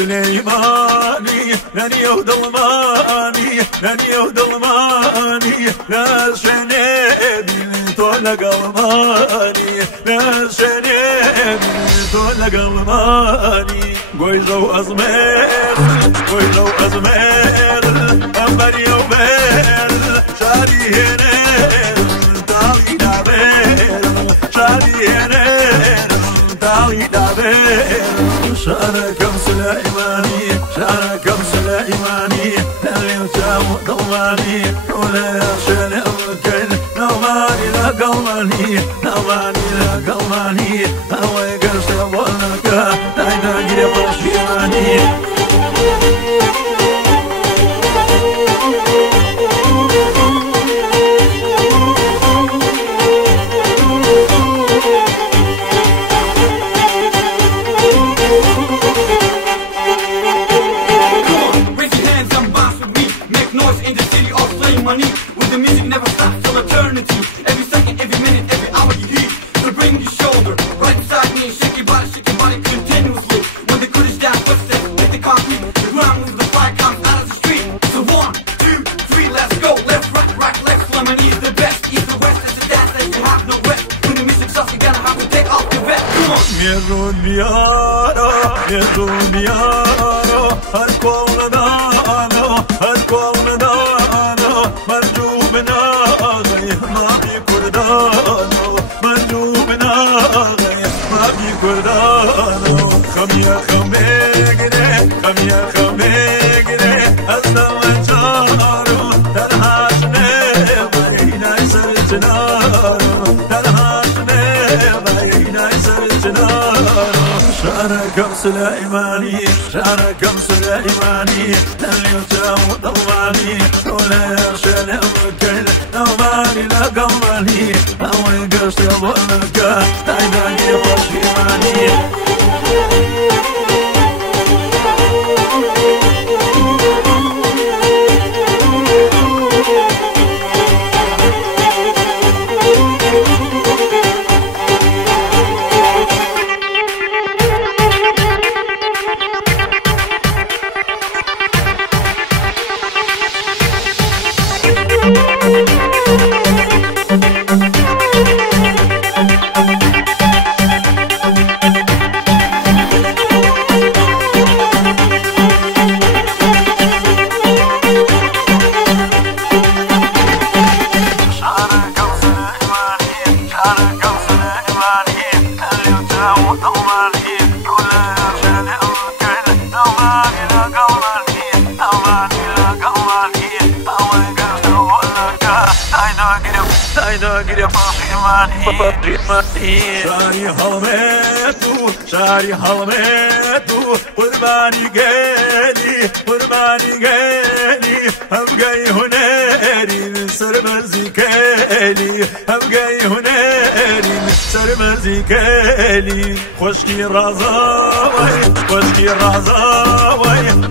سليماني ناني ودلماني ناني ودلماني ناس شنيبي طول قلماني ناس شنيبي طول قلماني قويزو أزمير قويزو أزمير أمبري وبير شاري هنير تالي دابير شاري هنير تالي دابير شاركم سليماني شاركم سليماني اللي وسام ضماني ولا شنو كل نوماني لا قلماني نوماني لا قلماني هو يقرص ولك دايما قريب شيماني With the music never stops till eternity. Every second, every minute, every hour you heat. So bring your shoulder right beside me and shake your body continuously. When the courage down footsteps hit the concrete, the ground moves, the fire comes out of the street. So 1, 2, 3, let's go. Left, right, left. Slimani is the best. East to west, it's a dance that you have no rest. When the music stops, you gotta have to take off your vest. Come on. Mierun biaro, har kolna dano, har kolna dano, marjubna gay, ma bi kurdano, marjubna gay, ma bi kurdano. Khamia khamegre, khamia khamegre, asla charo, tarhashne bayna sarjnaro, tarhashne bayna sarjnaro. شاركم سليماني شاركم سليماني اللي وسام ضماني ولا يخشى الكل نوماني لا قماني هو يقص يظلك تعداني وشيماني شاري حلمتو قرباني قالي أبقي هناري سرمزي كالي أبقي هناري سرمزي كالي خشكي رازاوي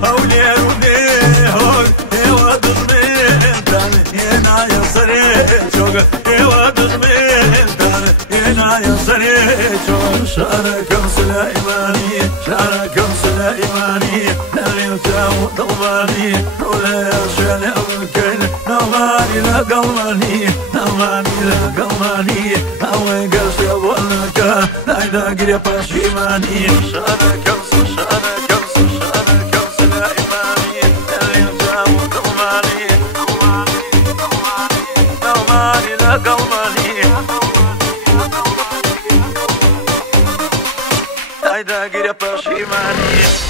هولي رونيهول ايوا دزميتان ينا يسريشوغ ايوا دزميتان ينا يسريشوغ شاركم سليماني شاركم سليماني اللي وسام ضماني ولا يخشى الكل نوماني لا قلماني نوماني لا قلماني هو يقص يظلك دايما قريب شيماني شاركم سليماني اللي وسام ضماني نوماني لا قلماني دايما قريب شيماني